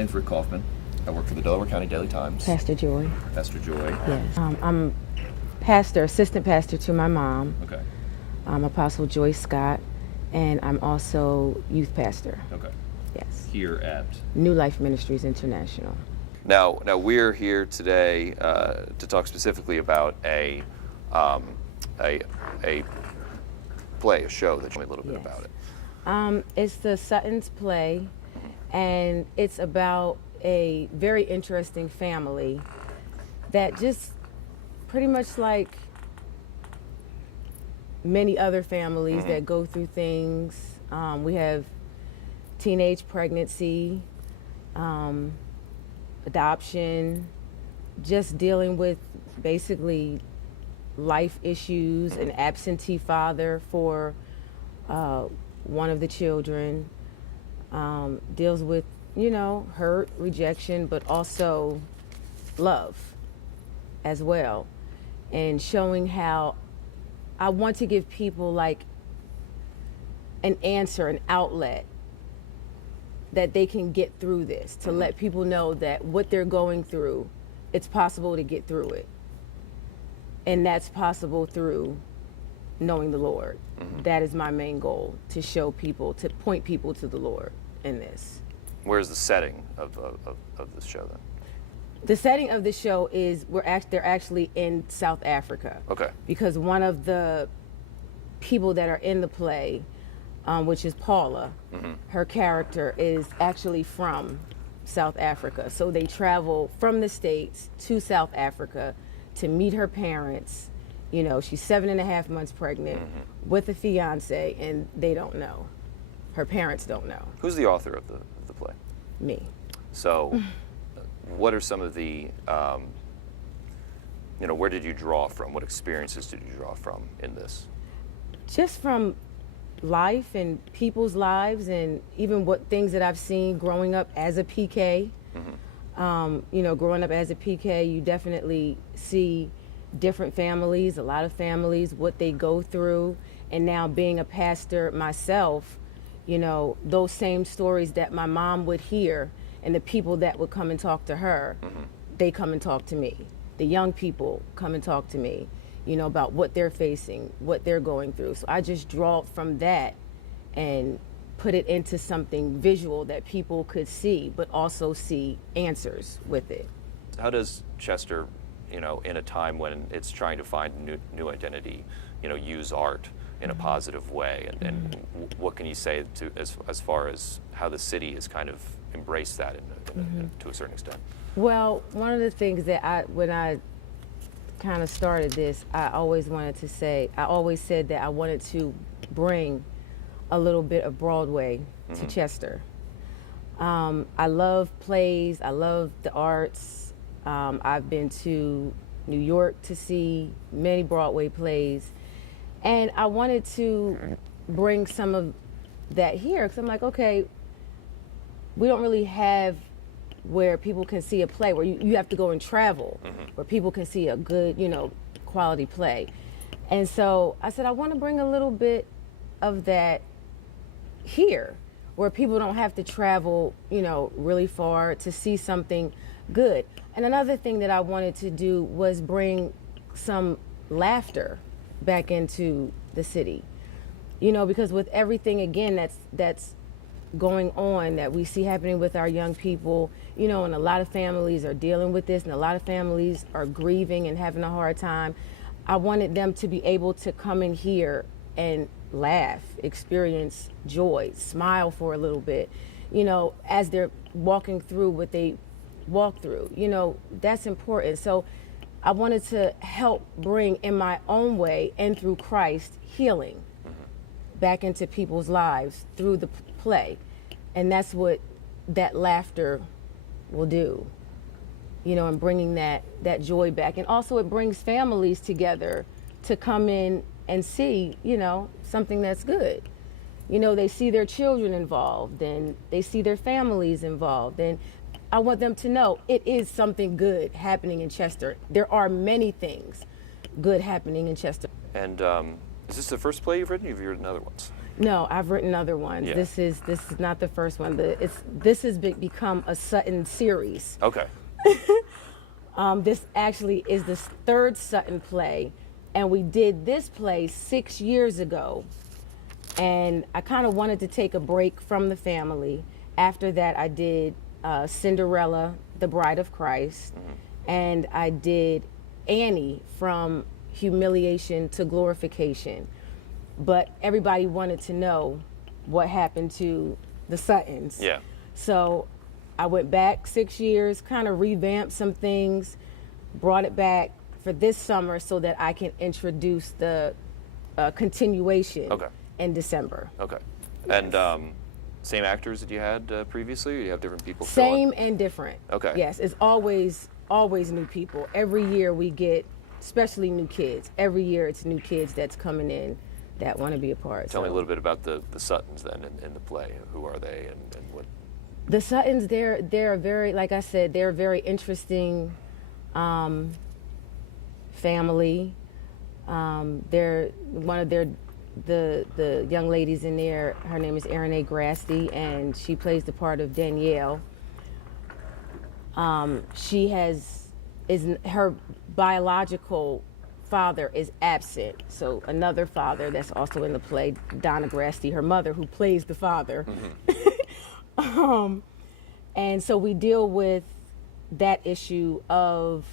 name's Rick Kauffman. I work for the Delaware County Daily Times. Pastor Joy. Pastor Joy. Yes. I'm pastor, assistant pastor to my mom. Okay. I'm Apostle Joy Scott, and I'm also youth pastor. Okay. Yes. Here at New Life Ministries International. Now we're here today to talk specifically about a play, a show. That you a little bit Yes. about it. It's the Suttons play, and it's about a very interesting family that just pretty much like many other families that go through things. We have teenage pregnancy, adoption, just dealing with basically life issues, an absentee father for one of the children, deals with, hurt, rejection, but also love as well. And showing how I want to give people like an answer, an outlet that they can get through this, to let people know that what they're going through, it's possible to get through it. And that's possible through knowing the Lord. That is my main goal, to show people, to point people to the Lord in this. Where's the setting of this show then? The setting of the show is they're actually in South Africa. Okay. Because one of the people that are in the play, which is Paula, her character is actually from South Africa. So they travel from the States to South Africa to meet her parents. She's 7.5 months pregnant with a fiance, and they don't know. Her parents don't know. Who's the author of the play? Me. So, what are some of the, where did you draw from? What experiences did you draw from in this? Just from life and people's lives, and even what things that I've seen growing up as a PK. Growing up as a PK, you definitely see different families, a lot of families, what they go through. And now being a pastor myself, those same stories that my mom would hear and the people that would come and talk to her, they come and talk to me. The young people come and talk to me, about what they're facing, what they're going through. So I just draw from that and put it into something visual that people could see, but also see answers with it. How does Chester, in a time when it's trying to find new identity, use art in a positive way, and what can you say to as far as how the city has kind of embraced that to a certain extent? Well, one of the things that when I kind of started this, I always said that I wanted to bring a little bit of Broadway to Chester. I love plays, I love the arts. I've been to New York to see many Broadway plays, and I wanted to bring some of that here, because I'm like, okay, we don't really have where people can see a play, where you have to go and travel, where people can see a good, quality play. And so I said, I want to bring a little bit of that here, where people don't have to travel, really far to see something good. And another thing that I wanted to do was bring some laughter back into the city, because with everything, again, that's going on, that we see happening with our young people, and a lot of families are dealing with this, and a lot of families are grieving and having a hard time. I wanted them to be able to come in here and laugh, experience joy, smile for a little bit, as they're walking through what they walk through. That's important. So I wanted to help bring, in my own way and through Christ, healing back into people's lives through the play. And that's what that laughter will do, and bringing that joy back. And also it brings families together to come in and see, something that's good. They see their children involved, and they see their families involved. And I want them to know it is something good happening in Chester. There are many things good happening in Chester. And Is this the first play you've written? Or have you written other ones? No, I've written other ones. Yeah. This is not the first one. This has become a Sutton series. Okay. This actually is the third Sutton play, and we did this play 6 years ago. And I kind of wanted to take a break from the family. After that, I did Cinderella, the Bride of Christ, and I did Annie, from humiliation to glorification. But everybody wanted to know what happened to the Suttons. Yeah. So I went back 6 years, kind of revamped some things, brought it back for this summer so that I can introduce the continuation in December. Okay. And same actors that you had previously, or do you have different people? Same and different. Okay. Yes, it's always new people. Every year we get, especially new kids. Every year it's new kids that's coming in that want to be a part. Tell me a little bit about the Suttons then in the play. Who are they and what? The Suttons, they're very, like I said, they're a very interesting family. They're one of the young ladies in there. Her name is Erin A. Grasty, and she plays the part of Danielle. Her biological father is absent, so another father that's also in the play, Donna Grasty, her mother, who plays the father. And so we deal with that issue of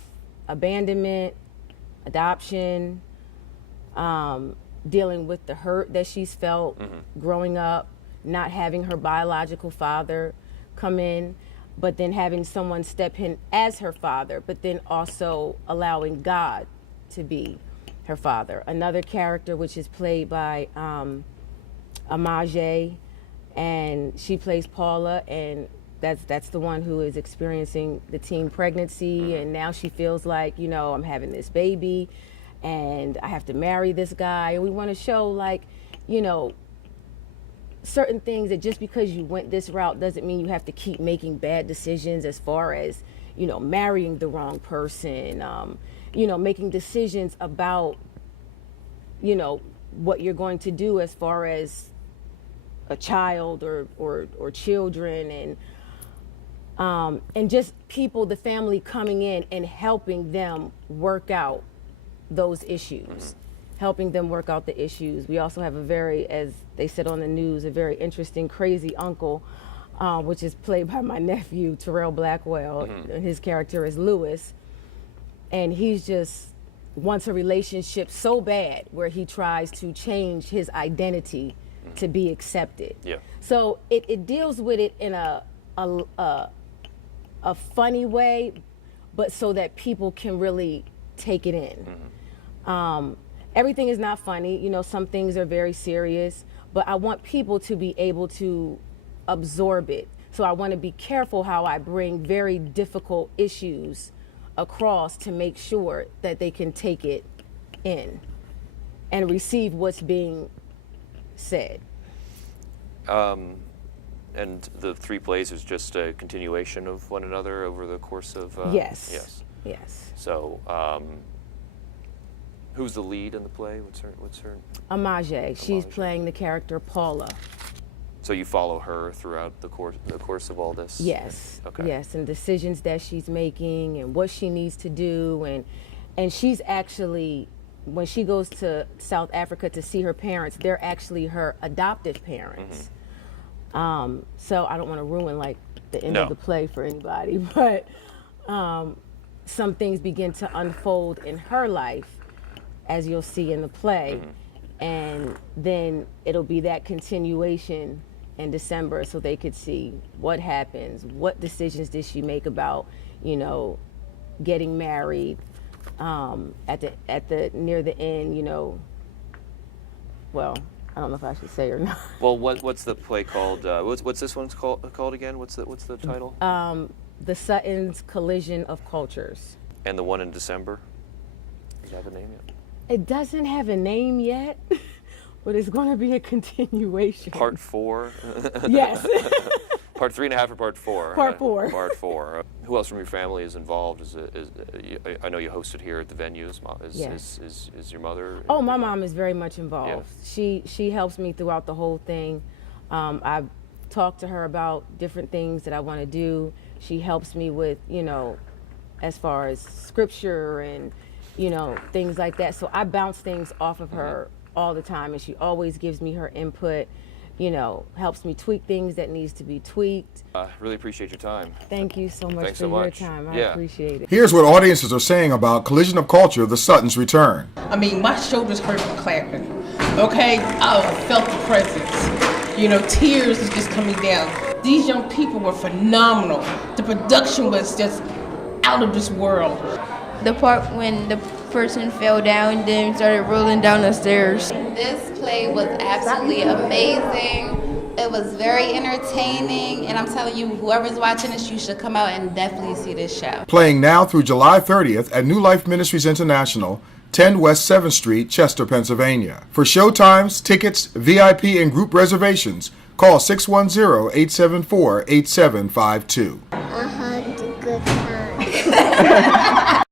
abandonment, adoption, dealing with the hurt that she's felt growing up, not having her biological father come in, but then having someone step in as her father, but then also allowing God to be her father. Another character, which is played by Amaje, and she plays Paula, and that's the one who is experiencing the teen pregnancy, and now she feels like, I'm having this baby and I have to marry this guy. And we want to show, like, certain things, that just because you went this route doesn't mean you have to keep making bad decisions, as far as, marrying the wrong person, making decisions about, what you're going to do as far as a child or children, and just people, the family coming in and helping them work out those issues, helping them work out the issues. We also have a very, as they said on the news, a very interesting, crazy uncle, which is played by my nephew, Terrell Blackwell. His character is Lewis, and he's just wants a relationship so bad where he tries to change his identity to be accepted. Yeah. So it deals with it in a funny way, but so that people can really take it in. Everything is not funny. Some things are very serious, but I want people to be able to absorb it. So I want to be careful how I bring very difficult issues across to make sure that they can take it in and receive what's being said. And the three plays is just a continuation of one another over the course of... Yes. So, who's the lead in the play? What's her? Amaje. She's playing the character Paula. So you follow her throughout the course of all this? Yes. Okay. Yes, and decisions that she's making and what she needs to do, and she's actually, when she goes to South Africa to see her parents, they're actually her adoptive parents. So I don't want to ruin like the end of the play for anybody, but some things begin to unfold in her life, as you'll see in the play, and then it'll be that continuation in December, so they could see what happens, what decisions did she make about, getting married, at the near the end, well, I don't know if I should say or not. Well, what's the play called? What's this one's called again? What's the title? The Suttons Collision of Cultures. And the one in December? Does it have a name yet? It doesn't have a name yet, but it's going to be a continuation. Part 4? Yes. Part 3.5 or part 4? Part 4. Part 4. Who else from your family is involved? I know you hosted here at the venues. Yes. Is your mother? Oh, my mom is very much involved. Yeah. She helps me throughout the whole thing. I've talked to her about different things that I want to do. She helps me with, as far as scripture and, things like that. So I bounce things off of her all the time, and she always gives me her input, helps me tweak things that needs to be tweaked. Really appreciate your time. Thank you so much Thanks for so your much. time. I Yeah. appreciate it. Here's what audiences are saying about Collision of Culture, the Suttons return. I mean, my shoulders hurt from clapping. Okay, I felt the presence. Tears was just coming down. These young people were phenomenal. The production was just out of this world. The part when the person fell down, then started rolling down the stairs. This play was absolutely amazing. It was very entertaining, and I'm telling you, whoever's watching this, you should come out and definitely see this show. Playing now through July 30th at New Life Ministries International, 10 West 7th Street, Chester, Pennsylvania. For showtimes, tickets, VIP, and group reservations, call 610-874-8752. I had a good time.